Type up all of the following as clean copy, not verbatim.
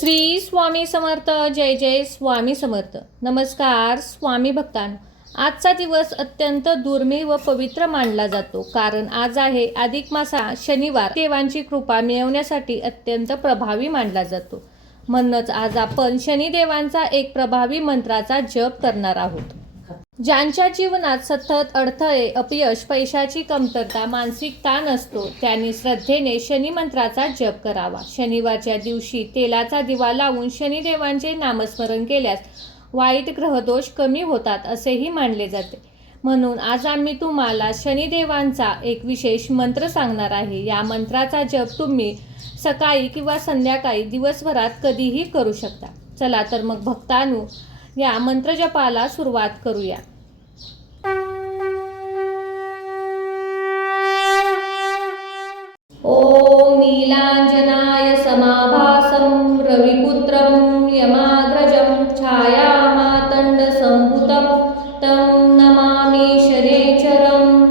श्री स्वामी समर्थ. जय जय स्वामी समर्थ. नमस्कार स्वामी भक्तांनो. आजचा दिवस अत्यंत दुर्मिळ व पवित्र मानला जातो, कारण आज आहे अधिक मासा शनिवार. देवांची कृपा मिळवण्यासाठी अत्यंत प्रभावी मानला जातो. म्हणूनच आज आपण शनिदेवांचा एक प्रभावी मंत्राचा जप करणार आहोत. ज्यांच्या जीवनात सतत अडथळे, अपयश, पैशाची कमतरता, मानसिक ताण असतो, त्यांनी श्रद्धेने शनी मंत्राचा जप करावा. शनिवारच्या दिवशी तेलाचा दिवा लावून शनिदेवांचे नामस्मरण केल्यास वाईट ग्रहदोष कमी होतात असेही मानले जाते. म्हणून आज आम्ही तुम्हाला शनिदेवांचा एक विशेष मंत्र सांगणार आहे. या मंत्राचा जप तुम्ही सकाळी किंवा संध्याकाळी दिवसभरात कधीही करू शकता. चला तर मग भक्तांनो, या मंत्रजपाला सुरुवात करूया. ओम नीलांजनाय समाभासं रविपुत्रं यमाग्रजं छायामातंड संभूतं तं नमामि शनेश्वरम्.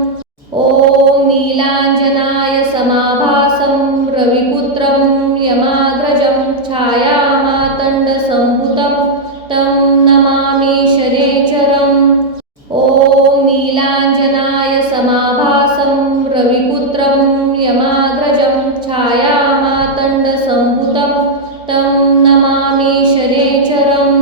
ओम नीलांजनाय समाभासं रविपुत्रं यमाग्रजं छायामातंड संभूतं तं नमामि शनेश्वरम्. ओम नीलांजनाय समाभासं रविपुत्रं यमाग्रजं छायामातंड संभूतं तं नमामि शनेश्वरम्.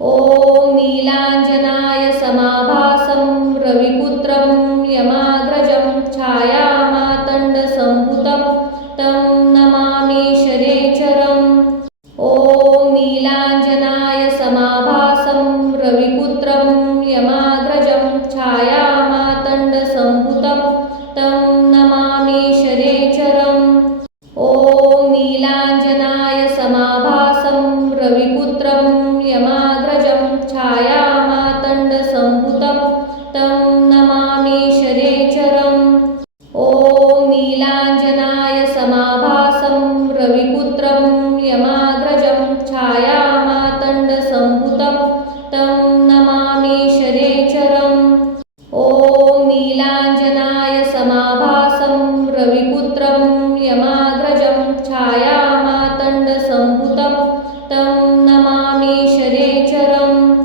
ओम नीलांजनाय समाभासं रविपुत्रं यमाग्रजं छायामातंड संभूतं तं नमामि शनेश्वरम्. ओम नीलांजनाय समाभासं रविपुत्रं यमाग्रजं छायामातंड संभूतं तं नमामि शनेश्वरम्. ओम नीलांजनाय समाभासं रविपुत्रं यमाग्रजं छायामातंड संभूतं तं नमामि शनेश्वरम्. ओम नीलांजनाय समाभासं रविपुत्रं यमाग्रजं छायामातंड संभूतं तं नमामि शनेश्वरम्. ओम नीलांजनाय समाभासं रविपुत्रं यमाग्रजं छायामातंड संभूतं तं नमामि शनेश्वरम्.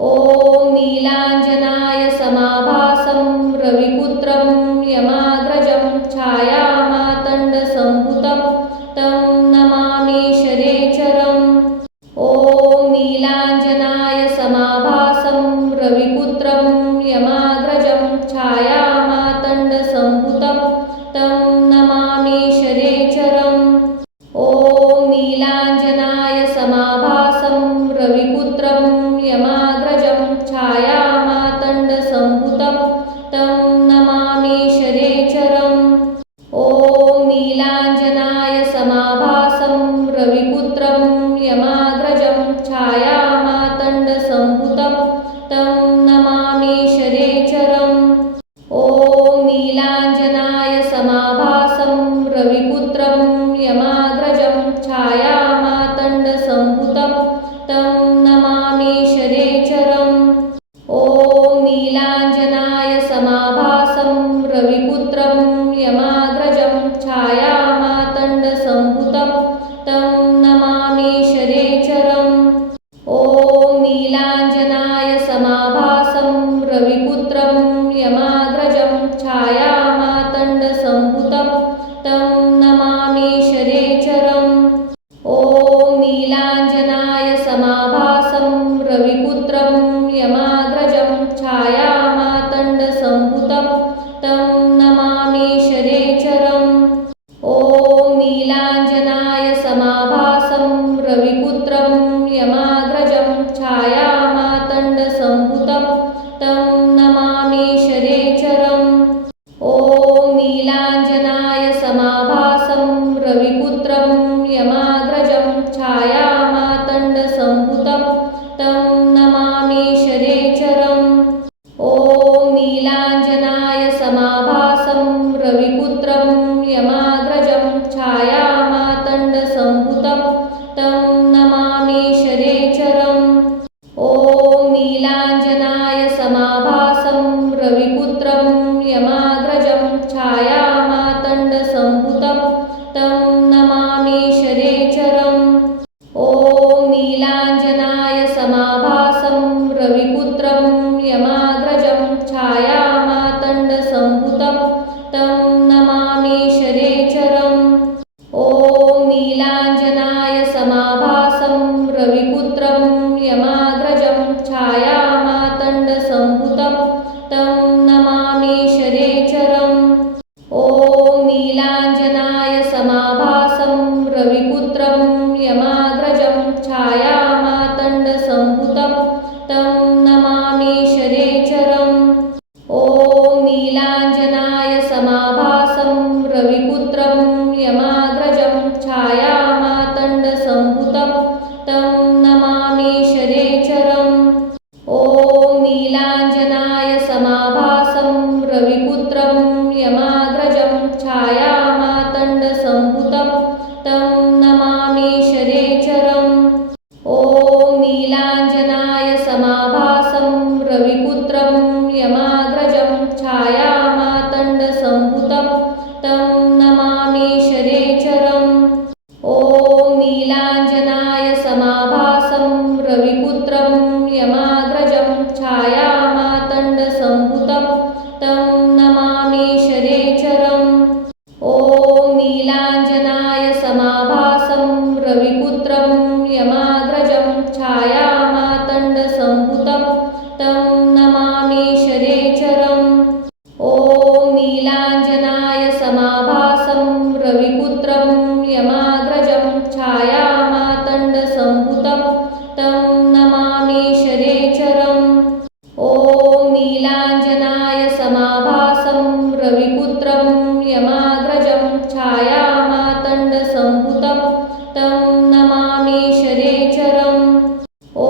ओम नीलांजनाय समाभासं रविपुत्रं यमाग्रजं छायामातंड संभूतं तं नमामि शनेश्वरम्. ओम नीलांजनाय समाभासं रविपुत्रं यमाग्रजं छायामातंड संभूतं तं नमामि शनेश्वरम्. ओम नीलांजनाय समाभासं रविपुत्रं यमाग्रजं छायामातंड संभूतं तं नमामि शनेश्वरम्. ओम नीलांजनाय समाभासं रविपुत्रं यमाग्रजं छायामातंड संभूतं तं नमामि शनेश्वरम्. ओम नीलांजनाय समाभासं रविपुत्रं यमाग्रजं छायामातंड संभूतं तं नमामि शनेश्वरम्. ओम नीलांजनाय समाभासं रविपुत्रं यमाग्रजं छायामातंड संभूतं तं नमामि शनेश्वरम्. ओम नीलांजनाय समाभासं रविपुत्रं यमाग्रजं छायामातंड संभूतं तं नमामि शनेश्वरम्. ओम नीलांजनाय समाभासं रविपुत्रं यमाग्रजं छायामातंड संभूतं तं नमामि शनेश्वरम्. ओम नीलांजनाय समाभासं रविपुत्रं यमाग्रजं छायामातंड संभूतं तं नमामि शनेश्वरम्. ओम नीलांजनाय समाभासं रविपुत्रं यमाग्रजं छायामातंड संभूतं तं नमामि शनेश्वरम्. ओम नीलांजनाय समाभासं रविपुत्रं यमाग्रजं छायामातंड संभूतं तं नमामि शनेश्वरम्. ओम नीलांजनाय समाभासं रविपुत्रं यमाग्रजं छायामातंड संभूतं तं नमामि शनेश्वरम्. ओम संभूतं तं नमामि शनेश्चरम्। ॐ नीलाञ्जनाय समाभासं रविपुत्रं यमाग्रजं छायामातण्डसम्भूतं तं नमामि शनेश्चरम्। ॐ नीलाञ्जनाय समाभासं रविपुत्रं यमाग्रजं छायामातण्डसम्भूतं तं नमामि शनेश्चरम्। ॐ नीलाञ्जनाय समाभासं रविपुत्रं यमाग्रजं छायामातण्डसम्भूतं तं नमामि शनेश्चरम्। ॐ नीलाञ्जनाय समाभासं रविपुत्रं यमाग्रजं छायामातण्डसम्भूतं तं नमामि शनेश्चरम्। ॐ नीलाञ्जनाय समाभासं रविपुत्रं यमाग्रजं छायामातण्डसम्भूतं तं नमामि शनेश्चरम्। ॐ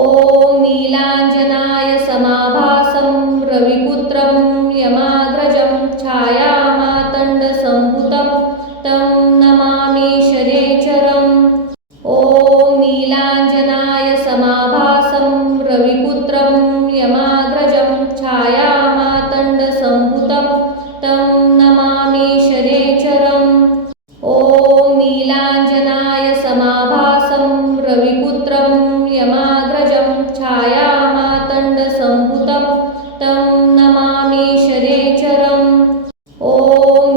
नीलाञ्जनाय समाभासं रविपुत्रं यमाग्रजं छायामातण्डसम्भूतं तं नमामि शनेश्चरम्। ॐ नीलाञ्जनाय समाभासं रविपुत्रं यमाग्रजं छायामातण्डसम्भूतं तं नमामि शनेश्चरम्। ॐ नीलाञ्जनाय समाभासं रविपुत्रं यमाग्रजं छायामातण्डसम्भूतं तं नमामि शनेश्चरम्। ॐ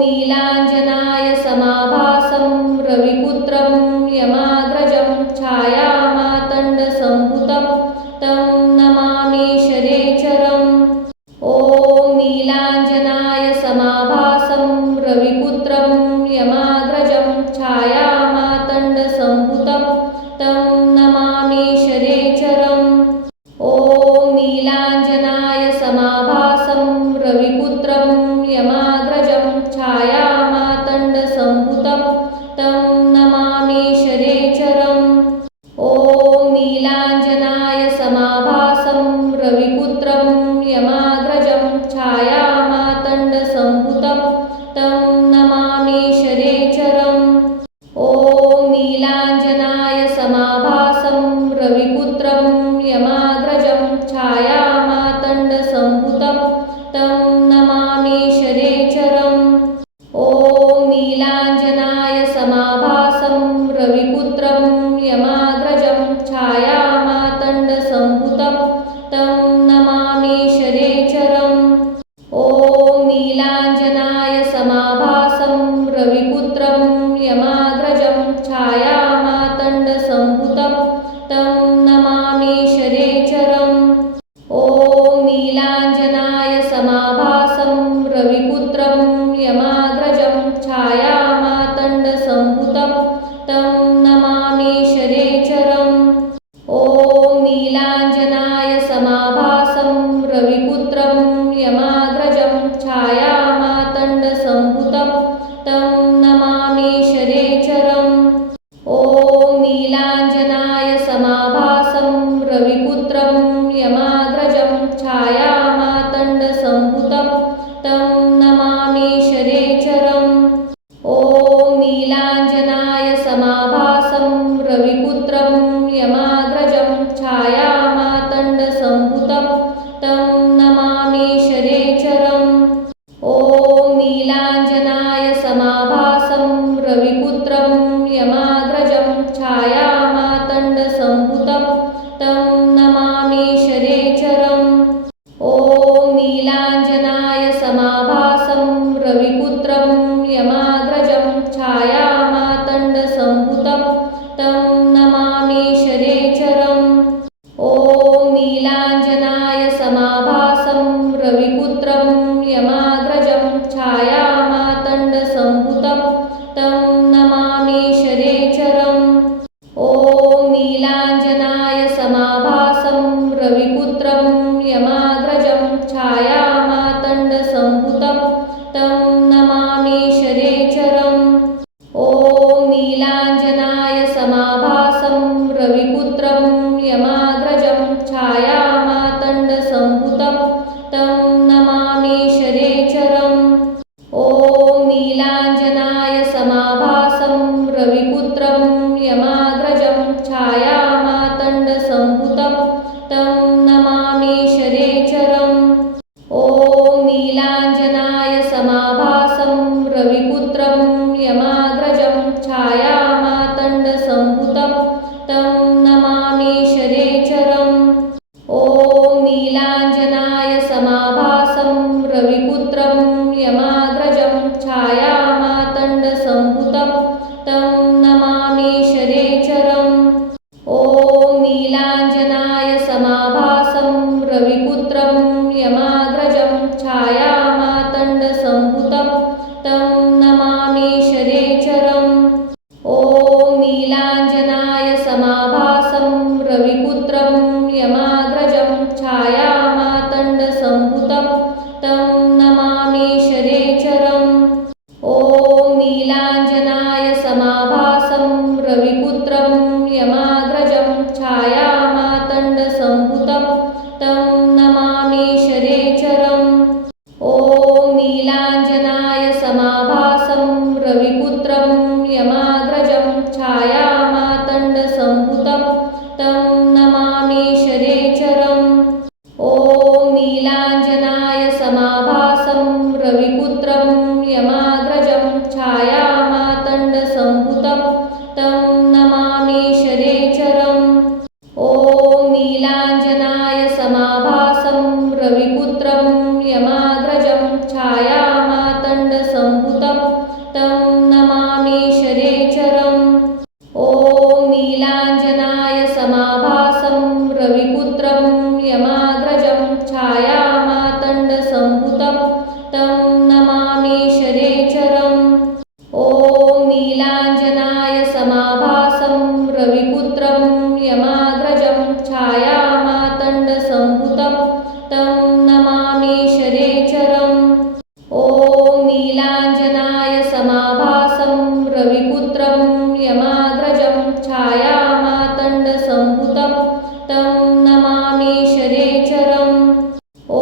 नीलाञ्जनाय समाभासं रविपुत्रं यमाग्रजं छायामातण्डसम्भूतं तं नमामि शनेश्चरम्। ॐ नीलाञ्जनाय समाभासं रविपुत्रं यमाग्रजं छायामातण्डसम्भूतं तं नमामि शनेश्चरम्। ॐ नीलाञ्जनाय समाभासं रविपुत्रं यमाग्रजं छायामातण्डसम्भूतं तं नमामि शनेश्चरम्। ॐ नीलाञ्जनाय समाभासं रविपुत्रं यमाग्रजं छायामातण्डसम्भूतं तं नमामि शनेश्चरम्। ॐ नीलाञ्जनाय समाभासं रविपुत्रं यमाग्रजं छायामातण्डसम्भूतं तं नमामि शनेश्चरम्। ॐ नीलाञ्जनाय समाभासं रविपुत्रं यमाग्रजं छायामातण्डसम्भूतं तं नमामि शनेश्चरम्। ॐ नीलाञ्जनाय समाभासं रविपुत्रं यमाग्रजं छायामातण्डसम्भूतं तं नमामि शनेश्चरम्। ॐ नीलाञ्जनाय समाभासं रविपुत्रं यमाग्रजं छायामातण्डसम्भूतं तं नमामि शनेश्चरम्। ॐ नीलाञ्जनाय समाभासं रविपुत्रं यमाग्रजं छायामातण्डसम्भूतं तं नमामि शनेश्चरम्। ॐ नीलाञ्जनाय समाभासं रविपुत्रं यमाग्रजं छायामातण्डसम्भूतं तं नमामि शनेश्चरम्। ॐ नीलाञ्जनाय समाभासं रविपुत्रं यमाग्रजं छायामातण्डसम्भूतं तं नमामि शनेश्चरम्। ॐ नीलाञ्जनाय समाभासं रविपुत्रं यमाग्रजं छायामातण्डसम्भूतं तं नमामि शनेश्चरम्। ॐ नीलाञ्जनाय समाभासं रविपुत्रं यमाग्रजं छायामातण्डसम्भूतं तं नमामि शनेश्चरम्। ॐ नीलाञ्जनाय समाभासं रविपुत्रं यमाग्रजं छायामातण्डसम्भूतं तं नमामि शनेश्चरम्। ॐ नीलाञ्जनाय समाभासं रविपुत्रं यमाग्रजं छायामातण्डसम्भूतं तं नमामि शनेश्चरम्। ॐ नीलाञ्जनाय समाभासं रविपुत्रं यमाग्रजं छायामातण्डसम्भूतं तं नमामि शनेश्चरम्। ॐ नीलाञ्जनाय समाभासं रविपुत्रं यमाग्रजं छायामातण्डसम्भुतं तं नमामि शनेश्चरम्। ॐ नीलाञ्जनाय समाभासं रविपुत्रं यमाग्रजं छायामातण्डसम्भुतं तं नमामि शनेश्चरम्। ॐ नीलाञ्जनाय समाभासं रविपुत्रं यमाग्रजं छायामातण्डसम्भुतं तं नमामि शनेश्चरम्। ॐ नीलाञ्जनाय समाभासं रविपुत्रं यमाग्रजं छायामातण्डसम्भुतं तं नमामि शनेश्चरम्। ॐ नीलाञ्जनाय समाभासं रविपुत्रं यमाग्रजं छायामातण्डसम्भुतं तं नमामि शनेश्चरम्। ॐ नीलाञ्जनाय समाभासं रविपुत्रं यमाग्रजं छायामातण्डसम्भुतं तं नमामि शनेश्चरम्। ॐ नीलाञ्जनाय समाभासं रविपुत्रं यमाग्रजं छायामातण्डसम्भुतं तं नमामि शनेश्चरम्। ॐ नीलाञ्जनाय समाभासं रविपुत्रं यमाग्रजं छायामातण्डसम्भुतं तं नमामि शनेश्चरम्। ॐ नीलाञ्जनाय समाभासं रविपुत्रं यमाग्रजं छायामातण्डसम्भुतं तं नमामि शनेश्चरम्। ॐ नीलाञ्जनाय समाभासं रविपुत्रं यमाग्रजं छायामातण्डसम्भुतं तं नमामि शनेश्चरम्। ॐ नीलाञ्जनाय समाभासं रविपुत्रं यमाग्रजं छायामातण्डसम्भुतं तं नमामि शनेश्चरम्। ॐ नीलाञ्जनाय समाभासं रविपुत्रं यमाग्रजं छायामातण्डसम्भुतं तं नमामि शनेश्चरम्। ॐ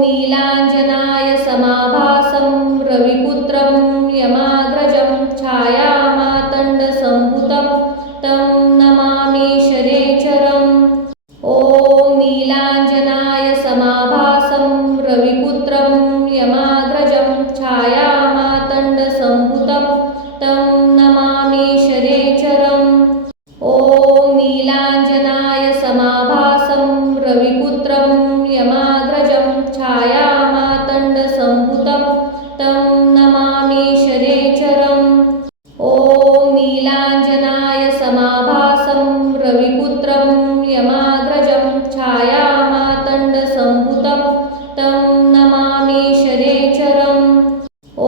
नीलाञ्जनाय समाभासं रविपुत्रं यमाग्रजं छायामातण्डसम्भुतं तं नमामि शनेश्चरम्। ॐ नीलाञ्जनाय समाभासं रविपुत्रं यमाग्रजं छायामातण्डसम्भुतं तं नमामि शनेश्चरम्। ॐ नीलाञ्जनाय समाभासं रविपुत्रं यमाग्रजं छायामातण्डसम्भुतं तं नमामि शनेश्चरम्। ॐ नीलाञ्जनाय समाभासं रविपुत्रं यमाग्रजं छायामातण्डसम्भुतं तं नमामि शनेश्चरम्। ॐ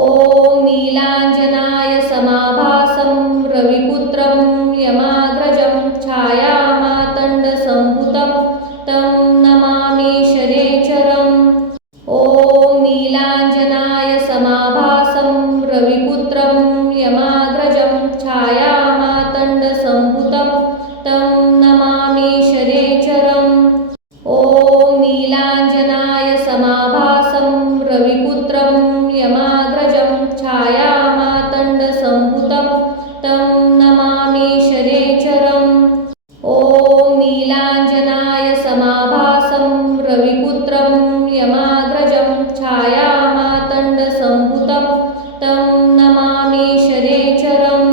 नीलाञ्जनाय समाभासं रविपुत्रं यमाग्रजं छायामातण्डसम्भुतं तं नमामि शनेश्चरम्। ॐ नीलाञ्जनाय समाभासं रविपुत्रं यमाग्रजं छायामातण्डसम्भुतं तं नमामि शनेश्चरम्। ॐ नीलाञ्जनाय समाभासं रविपुत्रं यमाग्रजं छायामातण्डसम्भुतं तं नमामि शनेश्चरम्। ॐ नीलाञ्जनाय समाभासं रविपुत्रं यमाग्रजं छायामातण्डसम्भुतं तं नमामि शनेश्चरम्।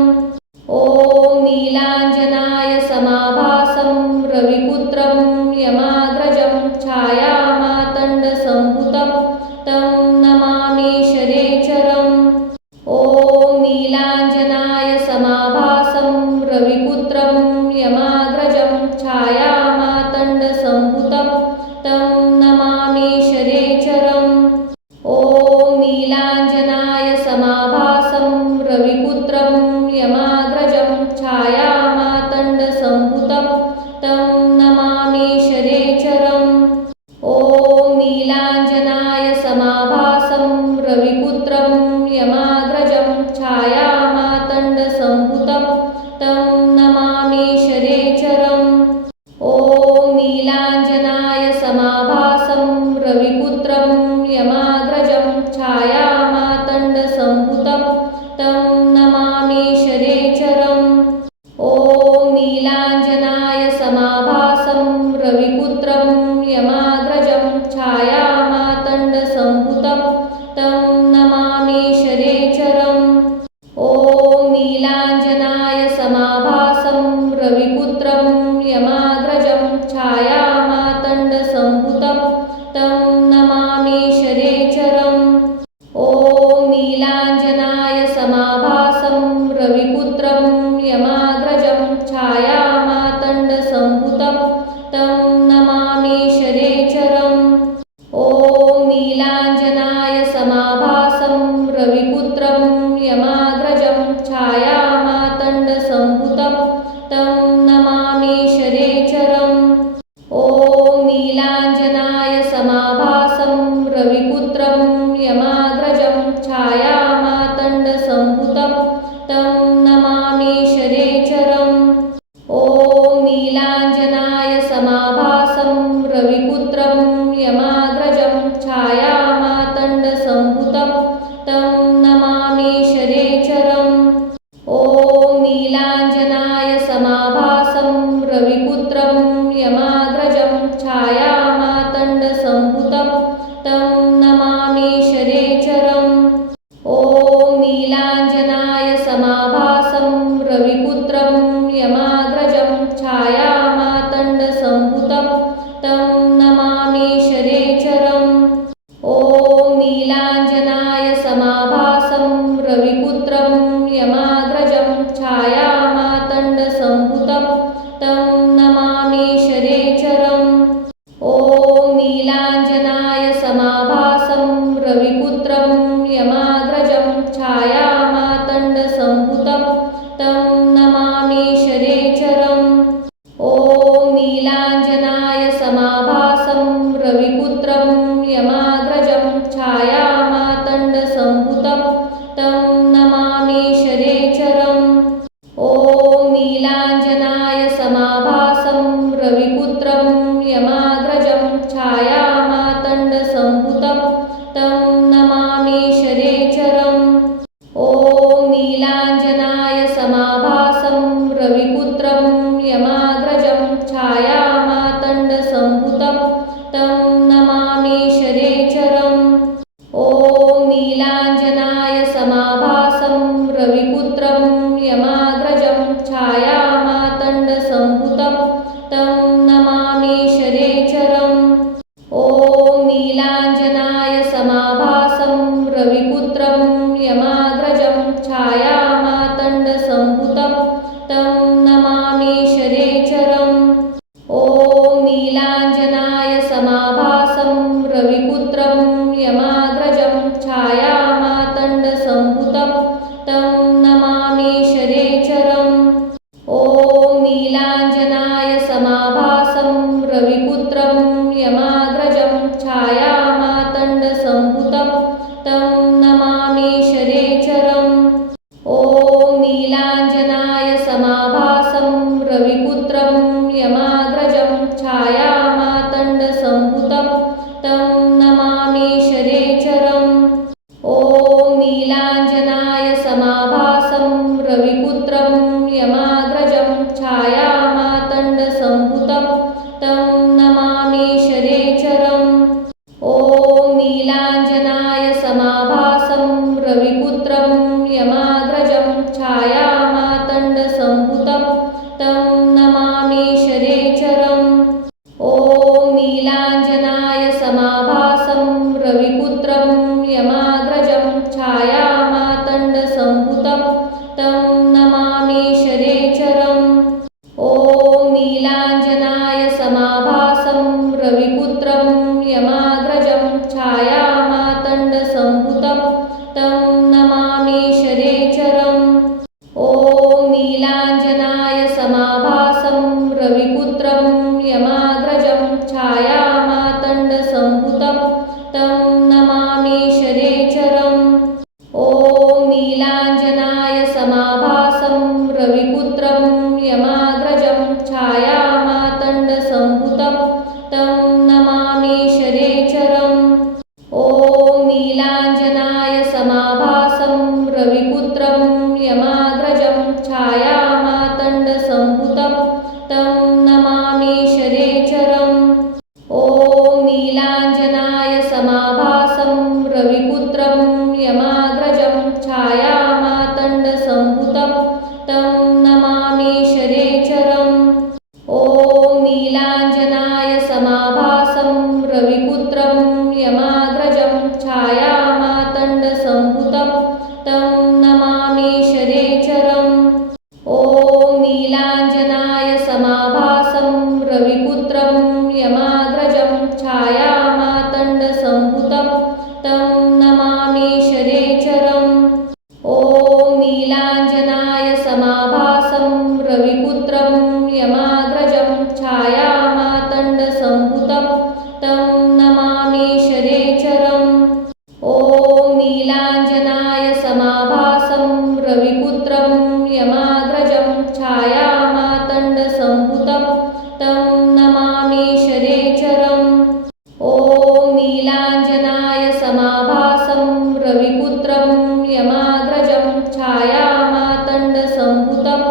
ॐ नीलाञ्जनाय समाभासं रविपुत्रं यमाग्रजं छायामातण्डसम्भुतं तं नमामि शनेश्चरम्। ॐ नीलाञ्जनाय समाभासं रविपुत्रं यमाग्रजं छायामातण्डसम्भुतं तं नमामि शनेश्चरम्। ॐ नीलाञ्जनाय समाभासं रविपुत्रं यमाग्रजं छायामातण्डसम्भुतं तं नमामि शनेश्चरम्। ॐ नीलाञ्जनाय समाभासं रविपुत्रं यमाग्रजं छायामातण्डसम्भुतं तं नमामि शनेश्चरम्। ॐ नीलाञ्जनाय समाभासं रविपुत्रं यमाग्रजं छायामातण्डसम्भुतं तं नमामि शनेश्चरम् ॐ नीलाञ्जनाय समाभासं रविपुत्रं यमाग्रजं छायामातण्डसम्भुतं तं नमामि शनेश्चरम् ॐ नीलाञ्जनाय समाभासं रविपुत्रं यमाग्रजं छायामातण्डसम्भुतं तं नमामि शनेश्चरम् ॐ नीलाञ्जनाय समाभासं रविपुत्रं यमाग्रजं छायामातण्डसम्भुतं तं नमामि शनेश्चरम् ॐ नीलाञ्जनाय समाभासं रविपुत्रं यमाग्रजं छायामातण्डसम्भुतं तं नमामि शनेश्चरम् ॐ नीलाञ्जनाय समाभासं रविपुत्रं यमाग्रजं छायामातण्डसम्भुतं तं नमामि शनेश्चरम् ॐ नीलाञ्जनाय समाभासं रविपुत्रं यमाग्रजं छायामातण्डसम्भुतं तं नमामि शनेश्चरम् ॐ नीलाञ्जनाय समाभासं रविपुत्रं यमाग्रजं छायामातण्डसम्भुतं तं नमामि शनेश्चरम् ॐ नीलाञ्जनाय समाभासं रविपुत्रं यमाग्रजं छायामातण्डसम्भुतं तं नमामि शनेश्चरम् ॐ नीलाञ्जनाय समाभासं रविपुत्रं यमाग्रजं छायामातण्डसम्भुतं तं नमामि शनेश्चरम् ॐ नीलाञ्जनाय समाभासं रविपुत्रं यमाग्रजं छायामातण्डसम्भुतं तं नमामि शनेश्चरम् ॐ नीलाञ्जनाय समाभासं रविपुत्रं यमाग्रजं छायामातण्डसम्भुतं तं नमामि शनेश्चरम् ॐ नीलाञ्जनाय समाभासं रविपुत्रं यमाग्रजं छायामातण्डसम्भुतं तं नमामि शनेश्चरम् ॐ नीलाञ्जनाय समाभासं रविपुत्रं यमाग्रजं छायामातण्डसम्भुतं तं नमामि शनेश्चरम् ॐ नीलाञ्जनाय समाभासं रविपुत्रं यमाग्रजं छायामातण्डसम्भुतं तं नमामि शनेश्चरम् ॐ नीलाञ्जनाय समाभासं रविपुत्रं यमाग्रजं छायामातण्डसम्भुतं तं नमामि शनेश्चरम् ॐ नीलाञ्जनाय समाभासं रविपुत्रं यमाग्रजं छायामातण्डसम्भुतं तं नमामि शनेश्चरम् ॐ नीलाञ्जनाय समाभासं रविपुत्रं यमाग्रजं छायामातण्डसम्भुतं तं नमामि शनेश्चरम् ॐ नीलाञ्जनाय समाभासं रविपुत्रं यमाग्रजं छायामातण्डसम्भुतं तं नमामि शनेश्चरम् ॐ नीलाञ्जनाय समाभासं रविपुत्रं यमाग्रजं छायामातण्डसम्भुतं तं नमामि शनेश्चरम् ॐ नीलाञ्जनाय समाभासं रविपुत्रं यमाग्रजं छायामातण्डसम्भुतं तं नमामि शनेश्चरम् ॐ नीलाञ्जनाय समाभासं रविपुत्रं यमाग्रजं छायामातण्डसम्भुतं तं नमामि शनेश्चरम् ॐ नीलाञ्जनाय समाभासं रविपुत्रं यमाग्रजं छायामातण्डसम्भुतं तं नमामि शनेश्चरम् ॐ नीलाञ्जनाय समाभासं रविपुत्रं यमाग्रजं छायामातण्डसम्भुतं तं नमामि शनेश्चरम् ॐ नीलाञ्जनाय समाभासं रविपुत्रं यमाग्रजं छायामातण्डसम्भुतं तं नमामि शनेश्चरम् ॐ नीलाञ्जनाय समाभासं रविपुत्रं यमा रविपुत्रं यमाग्रजं छायामातण्डसम्भुतं तं नमामि शनैश्चरम्। ॐ नीलाञ्जनाय समाभासं रविपुत्रं यमाग्रजं छायामातण्डसम्भुतं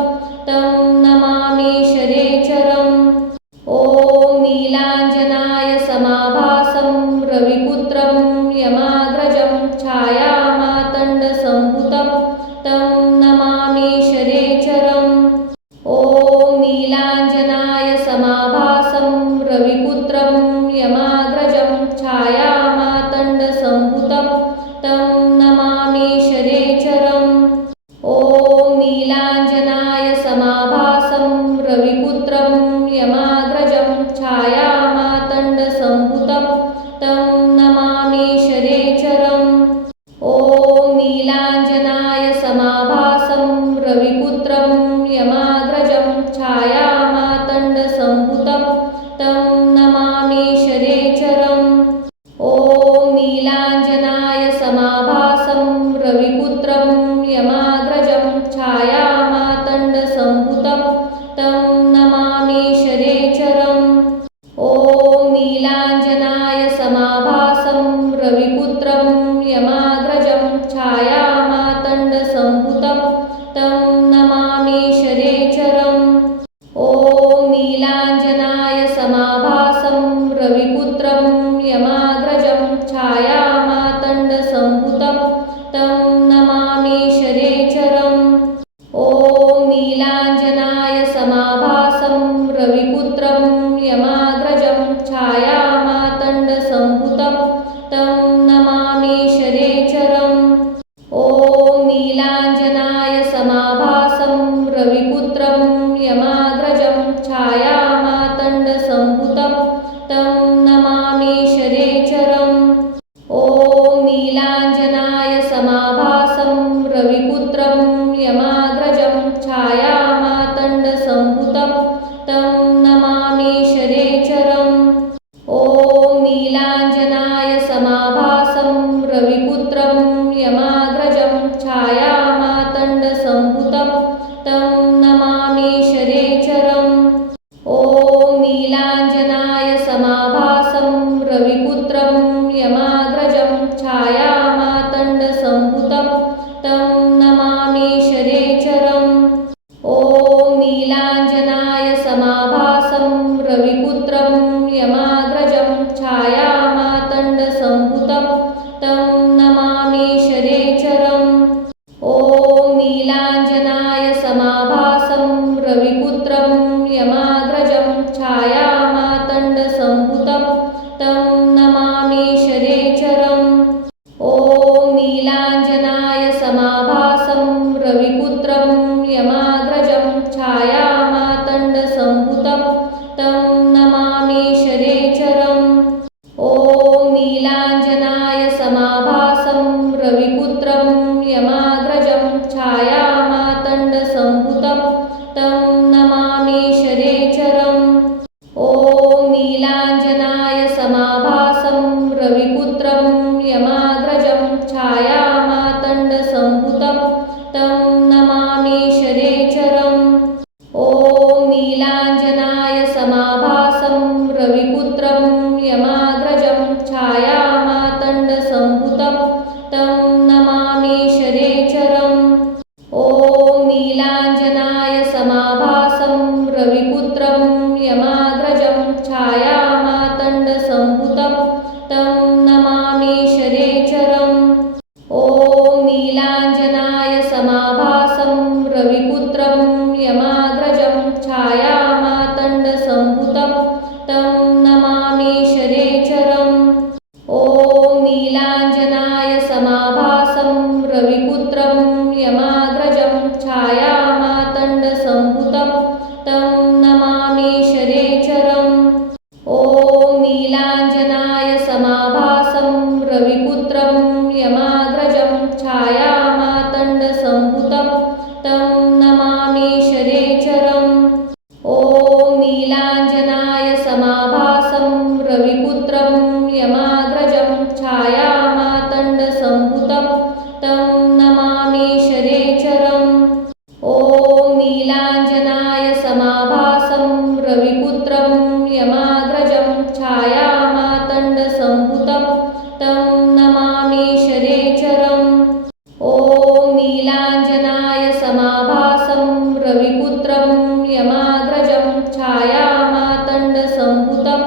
तं नमामि शनैश्चरम्। ॐ नीलाञ्जनाय समाभासं रविपुत्रं यमाग्रजं छायामातण्डसम्भुतं तं नमामि शनैश्चरम्। ॐ नीलाञ्जनाय समाभासं रविपुत्रं यमाग्रजं छायामातण्डसम्भुतं तं नमामि शनैश्चरम्। ॐ नीलाञ्जनाय समाभासं रविपुत्रं यमाग्रजं छायामातण्डसम्भुतं तं नमामि शनैश्चरम्। ॐ नीलाञ्जनाय समाभासं रविपुत्रं यमाग्रजं छायामातण्डसम्भुतं तं नमामि शनैश्चरम्। ॐ नीलाञ्जनाय समाभासं रविपुत्रं यमाग्रजं छायामातण्डसम्भुतं तं नमामि शनैश्चरम्। ॐ नीलाञ्जनाय समाभासं रविपुत्रं यमाग्रजं छायामातण्डसम्भुतं तं नमामि शनैश्चरम्। ॐ नीलाञ्जनाय समाभासं रविपुत्रं यमाग्रजं छायामातण्डसम्भुतं तं नमामि शनैश्चरम्। ॐ नीलाञ्जनाय समाभासं रविपुत्रं यमाग्रजं छायामातण्डसम्भुतं तं नमामि शनैश्चरम्। ॐ नीलाञ्जनाय समाभासं रविपुत्रं यमाग्रजं छायामातण्डसम्भुतं तं नमामि शनैश्चरम्। ॐ नीलाञ्जनाय समाभासं रविपुत्रं यमाग्रजं छायामातण्डसम्भुतं तं नमामि शनैश्चरम्। ॐ नीलाञ्जनाय समाभासं रविपुत्रं यमाग्रजं छायामातण्डसम्भुतं तं नमामि शनैश्चरम्। ॐ नीलाञ्जनाय समाभासं रविपुत्रं यमाग्रजं छायामातण्डसम्भुतं तं नमामि शनैश्चरम्। ॐ नीलाञ्जनाय समाभासं रविपुत्रं यमाग्रजं छायामातण्डसम्भुतं तं नमामि शनैश्चरम्। ॐ नीलाञ्जनाय समाभासं रविपुत्रं यमाग्रजं छायामातण्डसम्भुतं तं नमामि शनैश्चरम्। ॐ नीलाञ्जनाय समाभासं रविपुत्रं यमाग्रजं छायामातण्डसम्भुतं तं नमामि शनैश्चरम्। ॐ नीलाञ्जनाय समाभासं रविपुत्रं यमाग्रजं छायामातण्डसम्भुतं तं नमामि शनैश्चरम्। ॐ नीलाञ्जनाय समाभासं रविपुत्रं यमाग्रजं छायामातण्डसम्भुतं तं नमामि शनैश्चरम्। ॐ नीलाञ्जनाय समाभासं रविपुत्रं यमाग्रजं छायामातण्डसम्भुतं तं नमामि शनैश्चरम्। ॐ नीलाञ्जनाय समाभासं रविपुत्रं यमाग्रजं छायामातण्डसम्भुतं तं नमामि शनैश्चरम्। ॐ नीलाञ्जनाय समाभासं रविपुत्रं यमाग्रजं छायामातण्डसम्भुतं तं नमामि शनैश्चरम्। ॐ नीलाञ्जनाय समाभासं रविपुत्रं यमाग्रजं छायामातण्डसम्भुतं तं नमामि शनैश्चरम्। ॐ नीलाञ्जनाय समाभासं रविपुत्रं यमाग्रजं छायामातण्डसम्भुतं तं नमामि शनैश्चरम्। ॐ नीलाञ्जनाय समाभासं रविपुत्रं यमाग्रजं छायामातण्डसम्भुतं तं नमामि शनैश्चरम्। समाभासं रविपुत्रं यमाग्रजं छायामातण्डसम्भुतं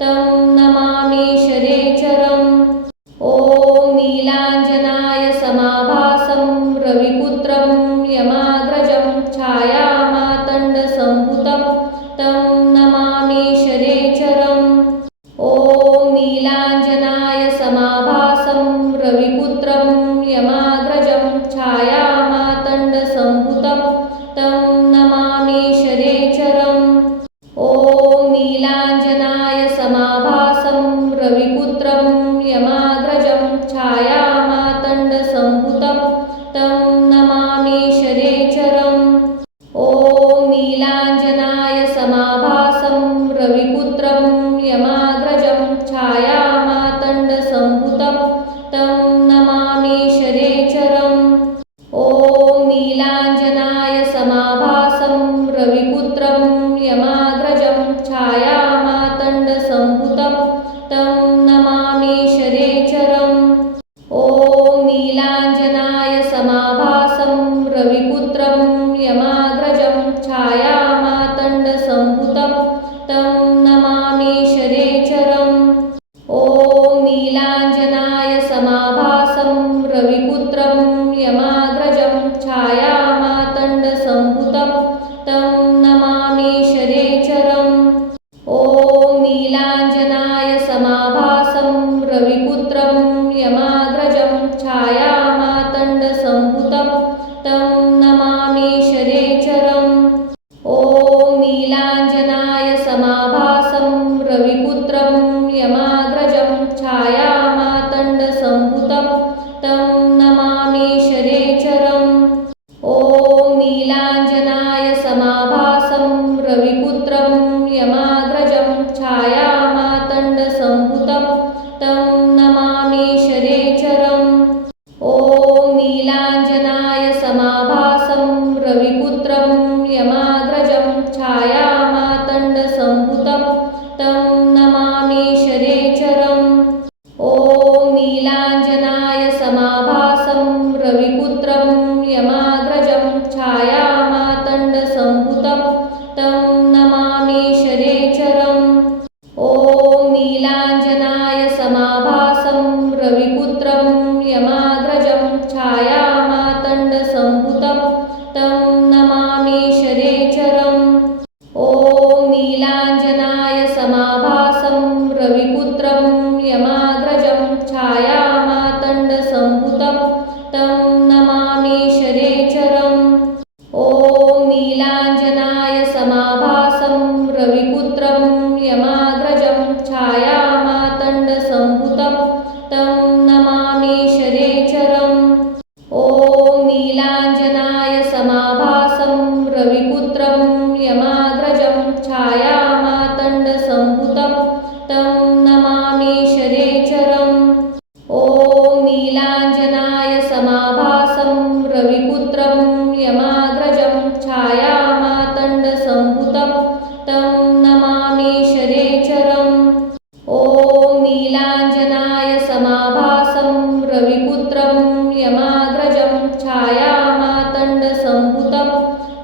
तं नमामि शनैश्चरम्। ॐ नीलाञ्जनाय समाभासं रविपुत्रं यमाग्रजं छायामातण्डसम्भुतं तं नमामि शनैश्चरम्। ॐ नीलाञ्जनाय समाभासं रविपुत्रं यमाग्रजं छायामातण्डसम्भुतं तं नमामि शनैश्चरम्। ॐ नीलाञ्जनाय समाभासं रविपुत्रं यमाग्रजं छायामातण्डसम्भुतं तं नमामि शनैश्चरम्। ॐ नीलाञ्जनाय समाभासं रविपुत्रं यमाग्रजं छायामातण्डसम्भुतं तं नमामि शनैश्चरम्। ॐ नीलाञ्जनाय समाभासं रविपुत्रं यमाग्रजं छायामातण्डसम्भुतं तं नमामि शनैश्चरम्। ॐ नीलाञ्जनाय समाभासं रविपुत्रं यमाग्रजं छायामातण्डसम्भुतं तं नमामि शनैश्चरम्। ॐ नीलाञ्जनाय समाभासं रविपुत्रं यमाग्रजं छायामातण्डसम्भुतं तं नमामि शनैश्चरम्। ॐ नीलाञ्जनाय समाभासं रविपुत्रं यमाग्रजं छायामातण्डसम्भुतं तं नमामि शनैश्चरम्। ॐ नीलाञ्जनाय समाभासं रविपुत्रं यमाग्रजं छायामातण्डसम्भुतं तं नमामि शनैश्चरम्। ॐ नीलाञ्जनाय समाभासं रविपुत्रं यमाग्रजं छायामातण्डसम्भुतं तं नमामि शनैश्चरम्। ॐ नीलाञ्जनाय समाभासं रविपुत्रं यमाग्रजं छायामातण्डसम्भुतं तं नमामि शनैश्चरम्। ॐ नीलाञ्जनाय समाभासं रविपुत्रं यमाग्रजं छायामातण्डसम्भुतं तं नमामि शनैश्चरम्। ॐ नीलाञ्जनाय समाभासं रविपुत्रं यमाग्रजं छायामातण्डसम्भुतं तं नमामि शनैश्चरम्। ॐ नीलाञ्जनाय समाभासं रविपुत्रं यमाग्रजं छायामातण्डसम्भुतं तं नमामि शनैश्चरम्। ॐ नीलाञ्जनाय समाभासं रविपुत्रं यमाग्रजं छायामातण्डसम्भुतं तं नमामि शनैश्चरम्। ॐ नीलाञ्जनाय समाभासं रविपुत्रं यमाग्रजं छायामातण्डसम्भुतं तं नमामि शनैश्चरम्। ॐ नीलाञ्जनाय समाभासं रविपुत्रं यमाग्रजं छायामातण्डसम्भुतं तं नमामि शनैश्चरम्। ॐ नीलाञ्जनाय समाभासं रविपुत्रं यमाग्रजं छायामातण्डसम्भुतं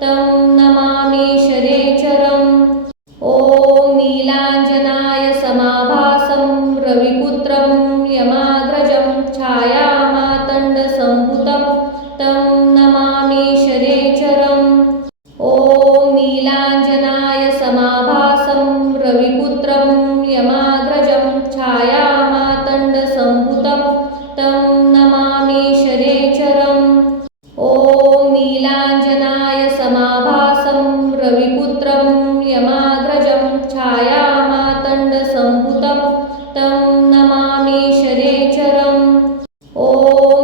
तं नमामि शनैश्चरम्। ॐ नीलाञ्जनाय समाभासं रविपुत्रं यमाग्रजं छायामातण्डसम्भुतं तं नमामि शनैश्चरम्। ॐ नीलाञ्जनाय समाभासं रविपुत्रं यमाग्रजं छायामातण्डसम्भुतं तं नमामि शनैश्चरम्। ॐ नीलाञ्जनाय समाभासं रविपुत्रं यमाग्रजं छायामातण्डसम्भुतं तं नमामि शनैश्चरम्। ॐ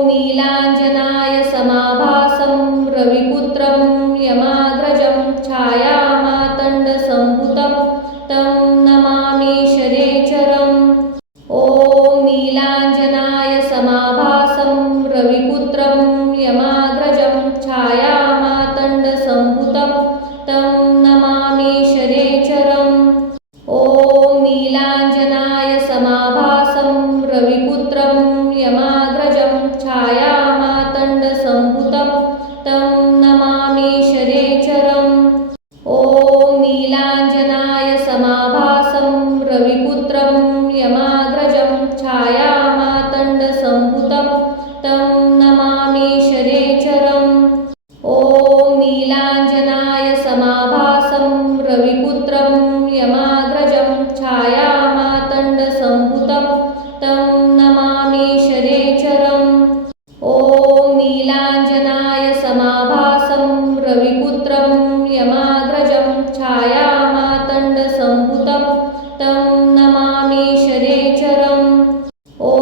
नीलाञ्जनाय समाभासं रविपुत्रं यमाग्रजं छायामातण्डसम्भुतं तं नमामि शनैश्चरम्। ॐ नीलाञ्जनाय समाभासं रविपुत्रं यमाग्रजं छायामातण्डसम्भुतं तं नमामि शनैश्चरम्। ॐ नीलाञ्जनाय समाभासं रविपुत्रं यमाग्रजं छायामातण्डसम्भुतं तं नमामि नीलाञ्जनाय समाभासं रविपुत्रं यमाग्रजं छायामातण्डसम्भुतं तं नमामि शनैश्चरम्। ॐ नीलाञ्जनाय समाभासं रविपुत्रं यमाग्रजं छायामातण्डसम्भुतं तं नमामि शनैश्चरम्। ॐ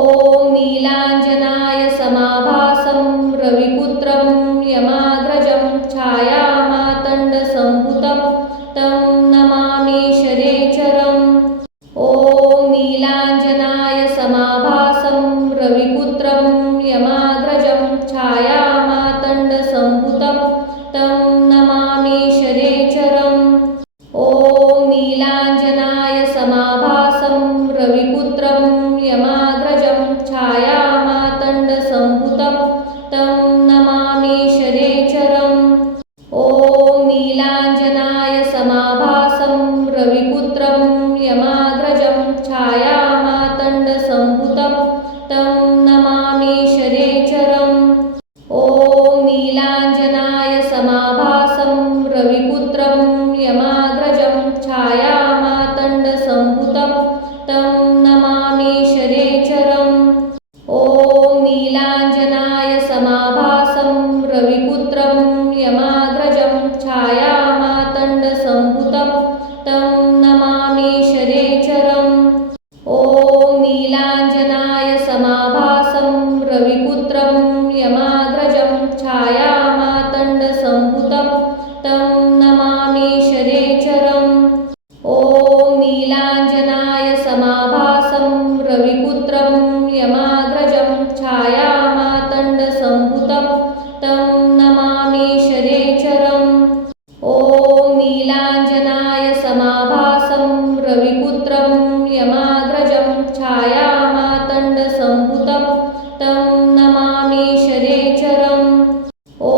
नीलाञ्जनाय समाभासं रविपुत्रं यमाग्रजं छायामातण्डसम्भुतं तं नमामि शनैश्चरम्। ॐ नीलाञ्जनाय समाभासं रविपुत्रं यमाग्रजं छायामातण्डसम्भुतं तं नमामि शनैश्चरम्। ॐ नीलाञ्जनाय समाभासं रविपुत्रं यमाग्रजं छायामातण्डसम्भुतं तं नमामि शनैश्चरम्। ॐ नीलाञ्जनाय समाभासं रविपुत्रं यमाग्रजं छायामातण्डसम्भुतं तं नमामि शनैश्चरम्। ॐ नीलाञ्जनाय समाभासं रविपुत्रं यमाग्रजं छायामातण्डसम्भुतं तं नमामि शनैश्चरम्। ॐ नीलाञ्जनाय समाभासं रविपुत्रं यमाग्रजं छायामातण्डसम्भुतं तं नमामि शनैश्चरम्। ॐ नीलाञ्जनाय समाभासं रविपुत्रं यमाग्रजं छायामातण्डसम्भुतं तं नमामि शनैश्चरम्। ॐ नीलाञ्जनाय समाभासं रविपुत्रं यमाग्रजं छायामातण्डसम्भुतं तं नमामि शनैश्चरम्। ॐ नीलाञ्जनाय समाभासं रविपुत्रं यमाग्रजं छायामातण्डसम्भुतं तं नमामि शनैश्चरम्। ॐ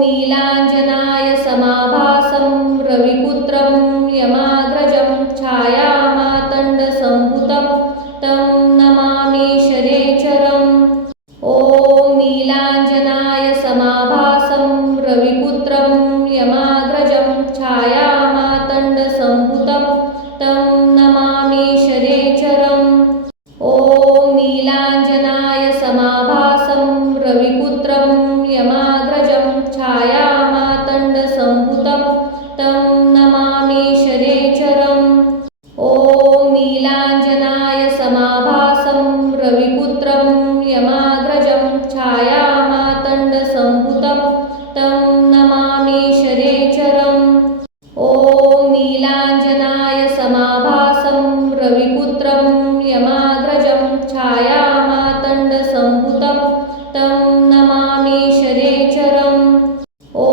नीलाञ्जनाय समाभासं रविपुत्रं यमाग्रजं छायामातण्डसम्भुतं तं नमामि शनैश्चरम्। ॐ नीलाञ्जनाय समाभासं रविपुत्रं यमाग्रजं छायामातण्डसम्भुतं तं नमामि शनैश्चरम्। ॐ नीलाञ्जनाय समाभासं रविपुत्रं यमाग्रजं छायामातण्डसम्भुतं तं नमामि शनैश्चरम्। ॐ नीलाञ्जनाय समाभासं रविपुत्रं यमाग्रजं छायामातण्डसम्भुतं तं नमामि शनैश्चरम्। ॐ नीलाञ्जनाय समाभासं रविपुत्रं यमाग्रजं छायामातण्डसम्भुतं तं नमामि शनैश्चरम्। ॐ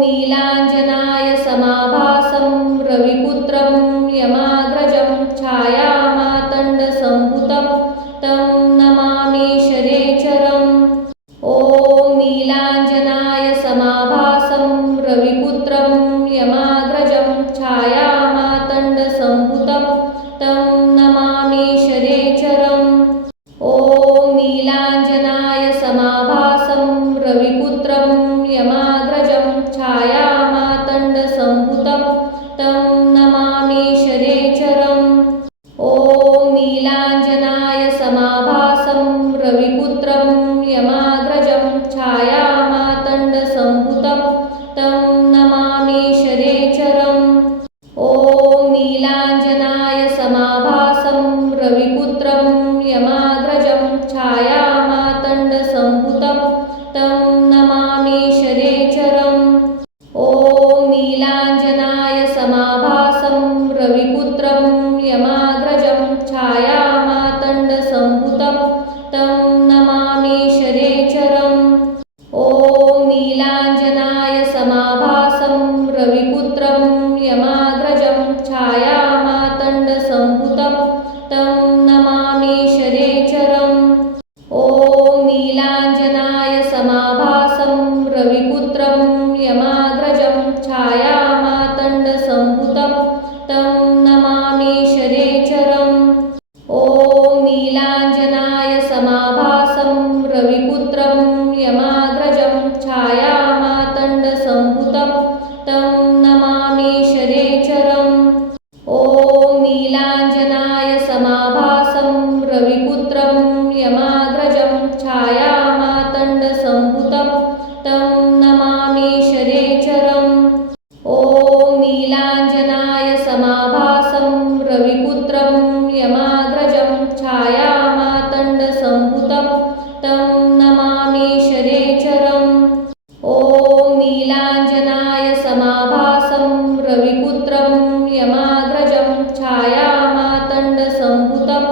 नीलाञ्जनाय समाभासं रविपुत्रं यमाग्रजं छायामातण्डसम्भुतं तं नमामि शनैश्चरम्। ॐ नीलाञ्जनाय समाभासं रविपुत्रं यमाग्रजं छायामातण्डसम्भुतं तं नमामि शनैश्चरम्। ॐ नीलाञ्जनाय समाभासं रविपुत्रं यमाग्रजं छायामातण्डसम्भुतं तं नमामि शनैश्चरम्। ॐ नीलाञ्जनाय समाभासं रविपुत्रं यमाग्रजं छायामातण्डसम्भुतं तं नमामि शनैश्चरम्। ॐ नीलाञ्जनाय समाभासं रविपुत्रं यमाग्रजं छायामातण्डसम्भुतं तं नमामि शनैश्चरम्। ॐ नीलाञ्जनाय समाभासं रविपुत्रं यमाग्रजं छायामातण्डसम्भुतं तं नमामि शनैश्चरम्। ॐ नीलाञ्जनाय समाभासं रविपुत्रं यमाग्रजं छायामातण्डसम्भुतं तं नमामि शनैश्चरम्। ॐ नीलाञ्जनाय समाभासं रविपुत्रं यमाग्रजं छायामातण्डसम्भुतं तं नमामि शनैश्चरम्। ॐ नीलाञ्जनाय समाभासं रविपुत्रं यमाग्रजं छायामातण्डसम्भुतं समाभासं रविपुत्रं यमाग्रजं छायामातण्डसम्भुतं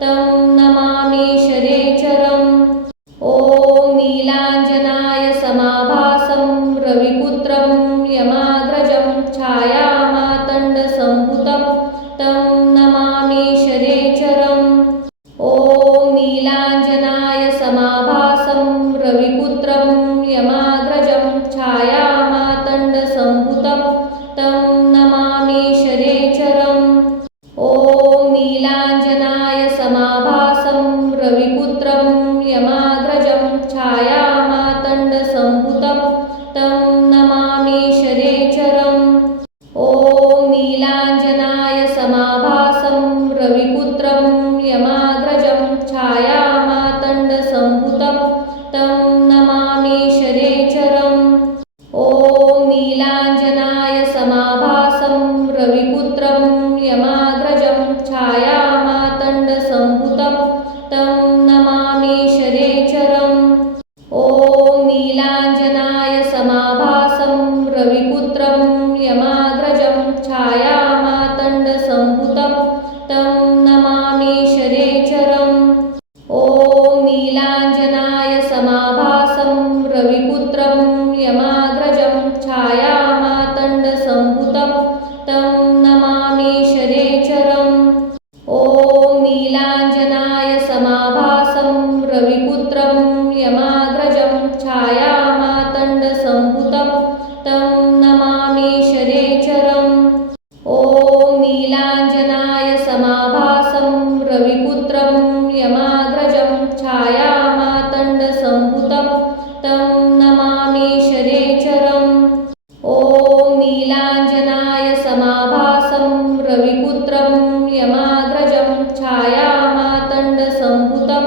तं नमामि शनैश्चरम्। ॐ नीलाञ्जनाय समाभासं रविपुत्रं यमाग्रजं छायामातण्डसम्भुतं तं नमामि शनैश्चरम्। ॐ नीलाञ्जनाय समाभासं रविपुत्रं यमाग्रजं छायामातण्डसम्भुतं तं नमामि शनैश्चरम्। ॐ नीलाञ्जनाय समाभासं रविपुत्रं यमाग्रजं छायामातण्डसम्भुतं तं नमामि शनैश्चरम्। ॐ नीलाञ्जनाय समाभासं रविपुत्रं यमाग्रजं छायामातण्डसम्भुतं तं नमामि शनैश्चरम्। ॐ नीलाञ्जनाय समाभासं रविपुत्रं यमाग्रजं छायामातण्डसम्भुतं तं नमामि शनैश्चरम्। ॐ नीलाञ्जनाय समाभासं रविपुत्रं यमाग्रजं छायामातण्डसम्भुतं तं नमामि शनैश्चरम्। ॐ नीलाञ्जनाय समाभासं रविपुत्रं यमाग्रजं छायामातण्डसम्भुतं तं नमामि शनैश्चरम्। ॐ नीलाञ्जनाय समाभासं रविपुत्रं यमाग्रजं छायामातण्डसम्भुतं तं नमामि शनैश्चरम्। ॐ नीलाञ्जनाय समाभासं रविपुत्रं यमाग्रजं छायामातण्डसम्भुतं तं नमामि शनैश्चरम्। ॐ नीलाञ्जनाय समाभासं रविपुत्रं यमाग्रजं छायामातण्डसम्भुतं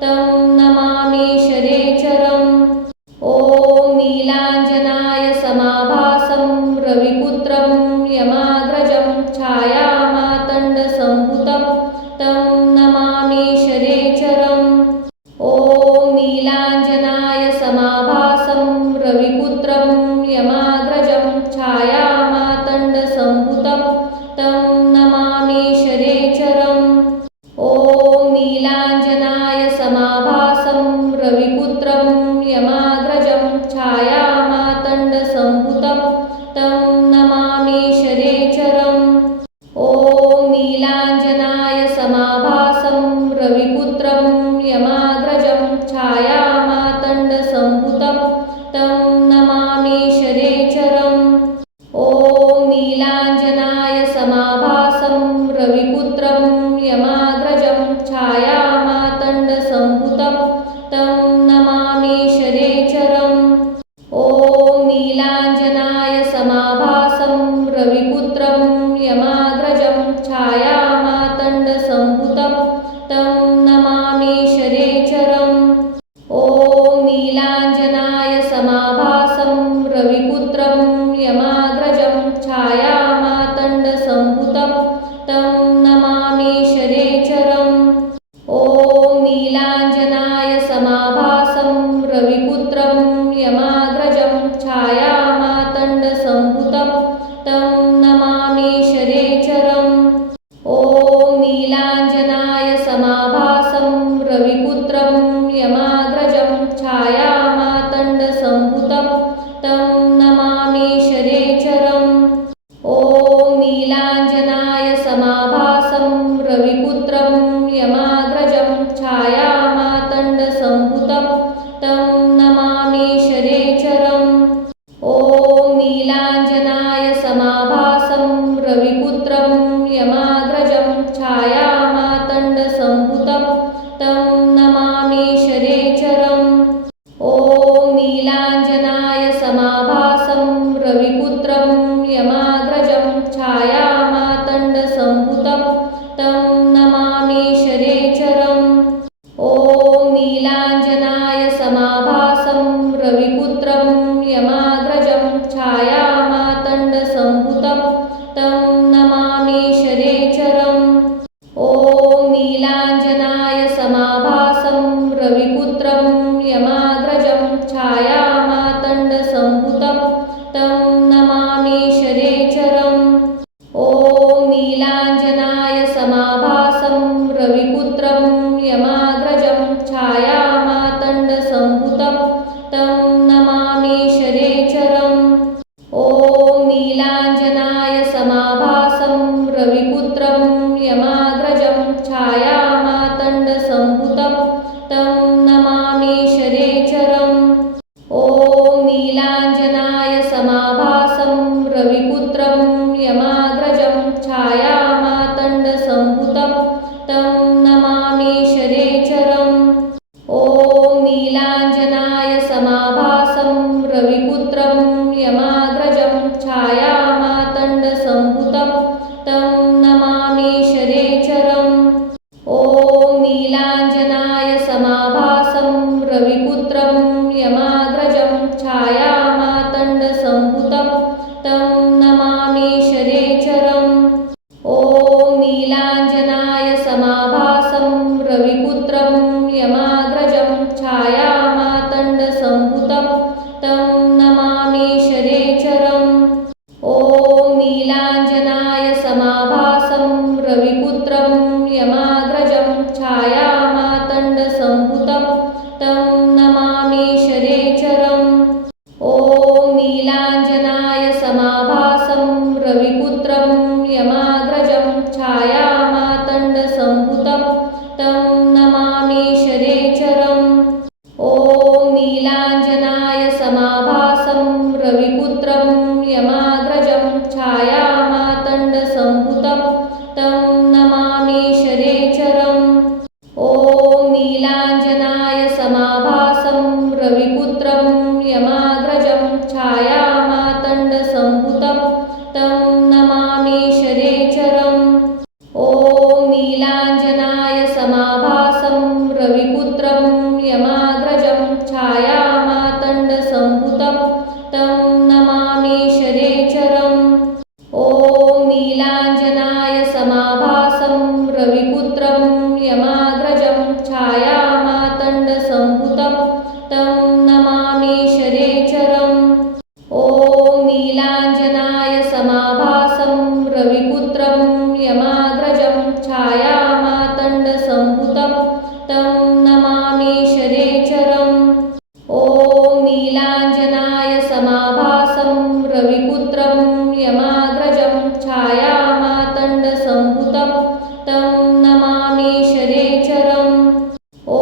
तं नमामि शनैश्चरम्। ॐ नीलाञ्जनाय समाभासं रविपुत्रं यमाग्रजं छायामातण्डसम्भुतं तं नमामि शनैश्चरम्। ॐ नीलाञ्जनाय समाभासं रविपुत्रं यमाग्रजं छायामातण्डसम्भुतं तं नमामि शनैश्चरम्। ॐ नीलाञ्जनाय समाभासं रविपुत्रं यमाग्रजं छायामातण्डसम्भुतं तं नमामि शनैश्चरम्। ॐ नीलाञ्जनाय समाभासं रविपुत्रं यमाग्रजं छायामातण्डसम्भुतं तं नमामि शनैश्चरम्। ॐ नीलाञ्जनाय समाभासं रविपुत्रं यमाग्रजं छायामातण्डसम्भुतं तं नमामि शनैश्चरम्। ॐ नीलाञ्जनाय समाभासं रविपुत्रं यमाग्रजं छायामातण्डसम्भुतं तं नमामि शनैश्चरम्। ॐ नीलाञ्जनाय समाभासं रविपुत्रं यमाग्रजं छायामातण्डसम्भुतं तं नमामि शनैश्चरम्। ॐ नीलाञ्जनाय समाभासं रविपुत्रं यमाग्रजं छायामातण्डसम्भुतं तं नमामि शनैश्चरम्। ॐ नीलाञ्जनाय समाभासं रविपुत्रं यमाग्रजं छायामातण्डसम्भुतं तं नमामि शनैश्चरम्। ॐ नीलाञ्जनाय समाभासं रविपुत्रं यमाग्रजं छायामातण्डसम्भुतं तं नमामि शनैश्चरम्। ॐ नीलाञ्जनाय समाभासं रविपुत्रं यमाग्रजं छायामातण्डसम्भुतं तं नमामि शनैश्चरम्। ॐ नीलाञ्जनाय समाभासं रविपुत्रं यमाग्रजं छायामातण्डसम्भुतं तं नमामि शनैश्चरम्। ॐ नीलाञ्जनाय समाभासं रविपुत्रं यमाग्रजं छायामातण्डसम्भुतं नमामि शरेचरम् ॐ नीलाञ्जनाय समाभासं रविपुत्रं यमाग्रजं छायामातण्डसम्भुतं तं नमामि शरेचरम् ॐ नीलाञ्जनाय समाभासं रविपुत्रं यमाग्रजं छायामातण्डसम्भुतं तं नमामि शरेचरम् ॐ नीलाञ्जनाय समाभासं रविपुत्रं यमाग्रजं छायामातण्डसम्भुतं तं नमामि शरेचरम् ॐ नीलाञ्जनाय समाभासं रविपुत्रं यमाग्रजं छायामातण्डसम्भुतं तं नमामि शरेचरम् ॐ नीलाञ्जनाय समाभासं रविपुत्रं यमाग्रजं छायामातण्डसम्भुतं तं नमामि शरेचरम् ॐ नीलाञ्जनाय समाभासं रविपुत्रं यमाग्रजं छायामातण्डसम्भुतं तं नमामि शरेचरम् ॐ नीलाञ्जनाय समाभासं रविपुत्रं यमाग्रजं छायामातण्डसम्भुतं तं नमामि शरेचरम् ॐ नीलाञ्जनाय समाभासं रविपुत्रं यमाग्रजं छायामातण्डसम्भुतं तं नमामि शरेचरम् ॐ नीलाञ्जनाय समाभासं रविपुत्रं यमाग्रजं छायामातण्डसम्भुतं तं नमामि शरेचरम् ॐ नीलाञ्जनाय समाभासं रविपुत्रं यमाग्रजं छायामातण्डसम्भुतं तं नमामि शरेचरम् ॐ नीलाञ्जनाय समाभासं रविपुत्रं यमाग्रजं छायामातण्डसम्भुतं तं नमामि शरेचरम् ॐ नीलाञ्जनाय समाभासं रविपुत्रं यमाग्रजं छायामातण्डसम्भुतं तं नमामि शरेचरम् ॐ नीलाञ्जनाय समाभासं रविपुत्रं यमाग्रजं छायामातण्डसम्भुतं तं नमामि शरेचरम् ॐ नीलाञ्जनाय समाभासं रविपुत्रं यमाग्रजं छायामातण्डसम्भुतं तं नमामि शरेचरम् ॐ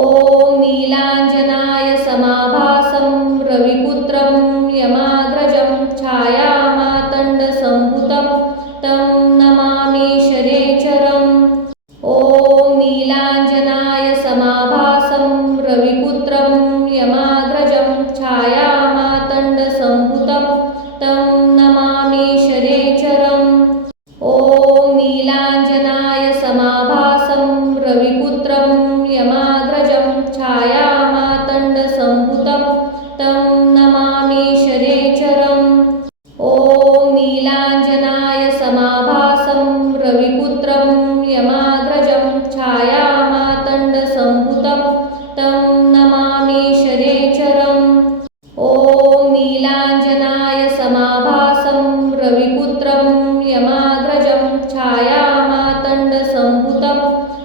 नीलाञ्जनाय समाभासं रविपुत्रं यमाग्रजं छायामातण्डसम्भुतं तं नमामि शरेचरम् ॐ नीलाञ्जनाय समाभासं रविपुत्रं यमाग्रजं छायामातण्डसम्भुतं तं नमामि शरेचरम् ॐ नीलाञ्जनाय समाभासं रविपुत्रं यमाग्रजं छायामातण्डसम्भुतं तं नमामि शरेचरम् ॐ नीलाञ्जनाय समाभासं रविपुत्रं यमाग्रजं छायामातण्डसम्भुतं तं नमामि शरेचरम् ॐ नीलाञ्जनाय समाभासं रविपुत्रं यमाग्रजं छायामातण्डसम्भुतं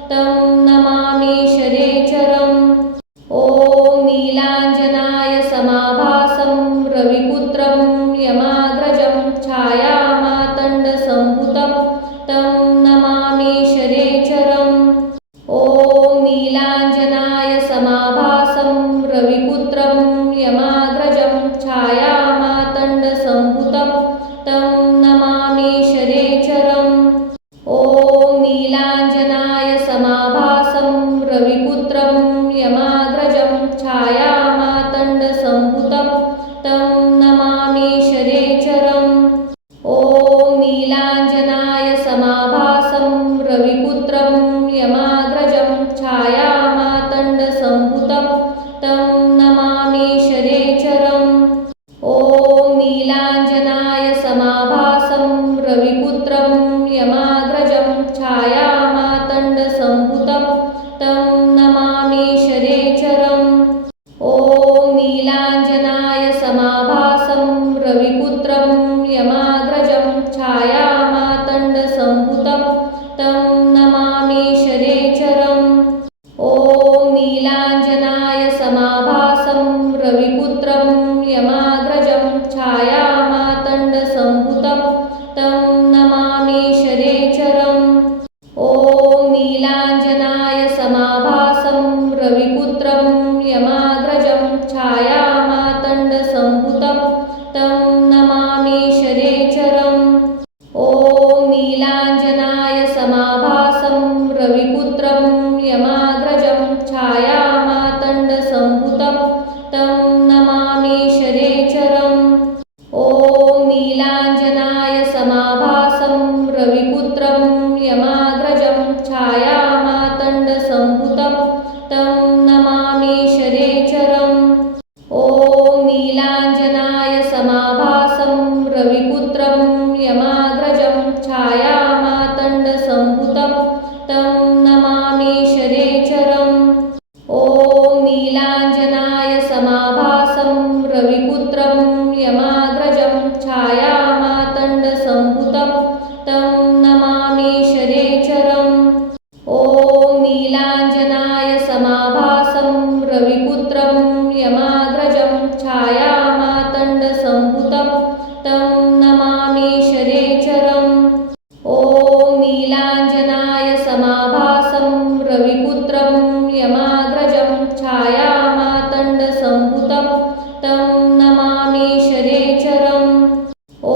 तं नमामि शरेचरम् ॐ नीलाञ्जनाय समाभासं रविपुत्रं यमाग्रजं छायामातण्डसम्भुतं तं नमामि शरेचरम् ॐ नीलाञ्जनाय समाभासं रविपुत्रं यमाग्रजं छायामातण्डसम्भुतं तं नमामि शरेचरम् ॐ नीलाञ्जनाय समाभासं रविपुत्रं यमाग्रजं छायामातण्डसम्भुतं तं नमामि शरेचरम् ॐ नीलाञ्जनाय समाभासं रविपुत्रं यमाग्रजं छायामातण्डसम्भुतं तं नमामि शरेचरम् ॐ नीलाञ्जनाय समाभासं रविपुत्रं यमाग्रजं छायामातण्डसम्भुतं तं नमामि शरेचरम् ॐ नीलाञ्जनाय समाभासं रविपुत्रं यमाग्रजं रविपुत्रं यमाग्रजं छायामातण्डसम्भुतं तं नमामि शनैश्चरम्। ॐ नीलाञ्जनाय समाभासं रविपुत्रं यमाग्रजं छायामातण्डसम्भुतं तं नमामि शनैश्चरम्। ॐ नीलाञ्जनाय समाभासं रविपुत्रं यमाग्रजं छायामातण्डसम्भुतं तं नमामि शनैश्चरम्। ॐ नीलाञ्जनाय समाभासं रविपुत्रं यमाग्रजं छायामातण्डसम्भुतं तं नमामि शनैश्चरम्। ॐ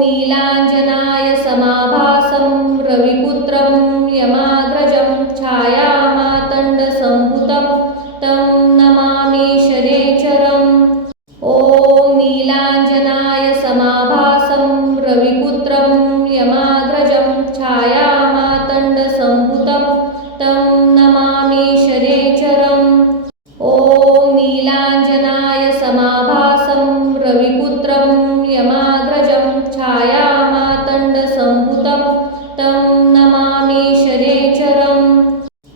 नीलाञ्जनाय समाभासं रविपुत्रं यमाग्रजं छायामातण्डसम्भुतं तं नमामि शनैश्चरम्। ॐ नीलाञ्जनाय समाभासं रविपुत्रं यमाग्रजं छायामातण्डसम्भुतं तं नमामि शनैश्चरम्। ॐ नीलाञ्जनाय समाभासं रविपुत्रं यमाग्रजं छायामातण्डसम्भुतं तं नमामि शनैश्चरम्।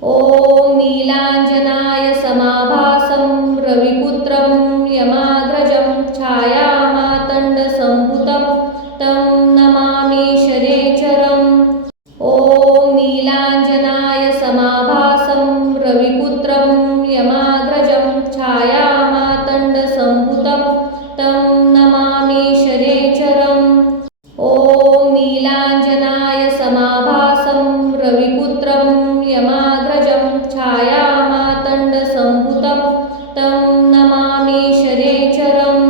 ॐ नीलाञ्जनाय समाभासं रविपुत्रं यमाग्रजं छायामातण्डसम्भुतं तं नमामि शनैश्चरम्। ॐ नीलाञ्जनाय समाभासं रविपुत्रं यमाग्रजं छायामातण्डसम्भुतं तं नमामि शनैश्चरम्। ॐ नीलाञ्जनाय समाभासं रविपुत्रं यमाग्रजं छायामातण्डसम्भुतं तं नमामि शनैश्चरम्।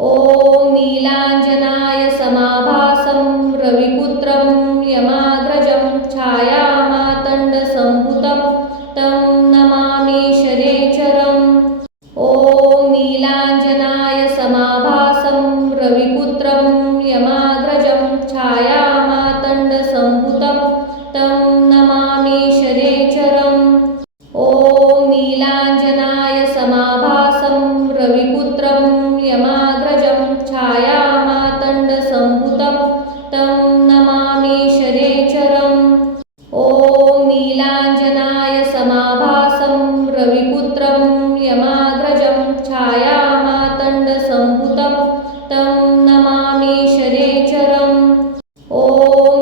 ॐ नीलाञ्जनाय समाभासं रविपुत्रं यमाग्रजं छायामातण्डसम्भुतं तं नमामि शनैश्चरम्। ॐ नीलाञ्जनाय समाभासं रविपुत्रं यमाग्रजं छायामातण्डसम्भुतं तं नमामि शनैश्चरम्। ॐ नीलाञ्जनाय समाभासं रविपुत्रं यमाग्रजं छायामातण्डसम्भुतं तं नमामि शनैश्चरम्। ॐ नीलाञ्जनाय समाभासं रविपुत्रं यमाग्रजं छायामातण्डसम्भुतं तं नमामि शनैश्चरम्। ॐ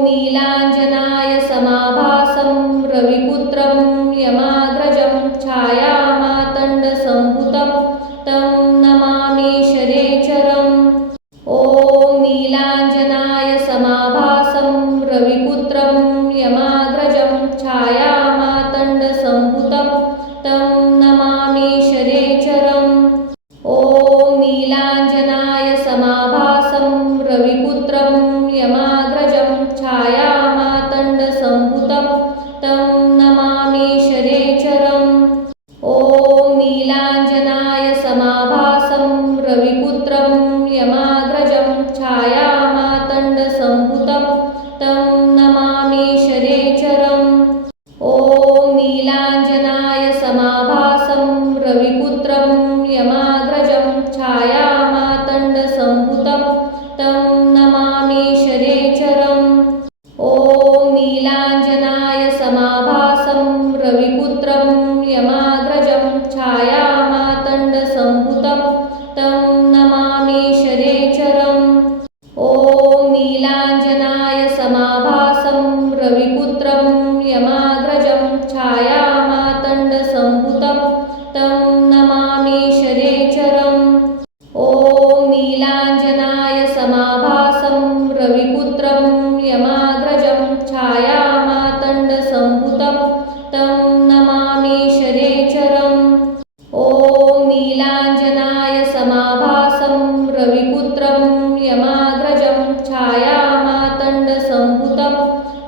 नीलाञ्जनाय समाभासं रविपुत्रं यमाग्रजं छायामातण्डसम्भुतं तं नमामि शनैश्चरम्। ॐ नीलाञ्जनाय समाभासं रविपुत्रं यमाग्रजं छायामातण्डसम्भुतं तं नमामि शनैश्चरम्। ॐ नीलाञ्जनाय समाभासं रविपुत्रं यमाग्रजं छायामातण्डसम्भुतं तं नमामि शनैश्चरम्। ॐ नीलाञ्जनाय समाभासं रविपुत्रं यमाग्रजं छायामातण्डसम्भुतं तं नमामि शनैश्चरम्। ॐ नीलाञ्जनाय समाभासं रविपुत्रं यमाग्रजं छायामातण्डसम्भुतं तं नमामि शनैश्चरम्। ॐ नीलाञ्जनाय समाभासं रविपुत्रं यमाग्रजं छायामातण्डसम्भुतं तं नमामि शनैश्चरम्। ॐ नीलाञ्जनाय समाभासं रविपुत्रं यमाग्रजं छायामातण्डसम्भुतं तं नमामि शनैश्चरम्। ॐ नीलाञ्जनाय समाभासं रविपुत्रं यमाग्रजं छायामातण्डसम्भुतं तं नमामि शनैश्चरम्। ॐ नीलाञ्जनाय समाभासं रविपुत्रं यमाग्रजं छायामातण्डसम्भुतं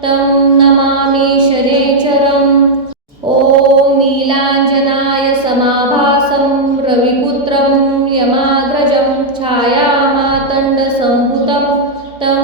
तं नमामि शनैश्चरम्। ॐ नीलाञ्जनाय समाभासं रविपुत्रं यमाग्रजं छायामातण्डसम्भुतं तं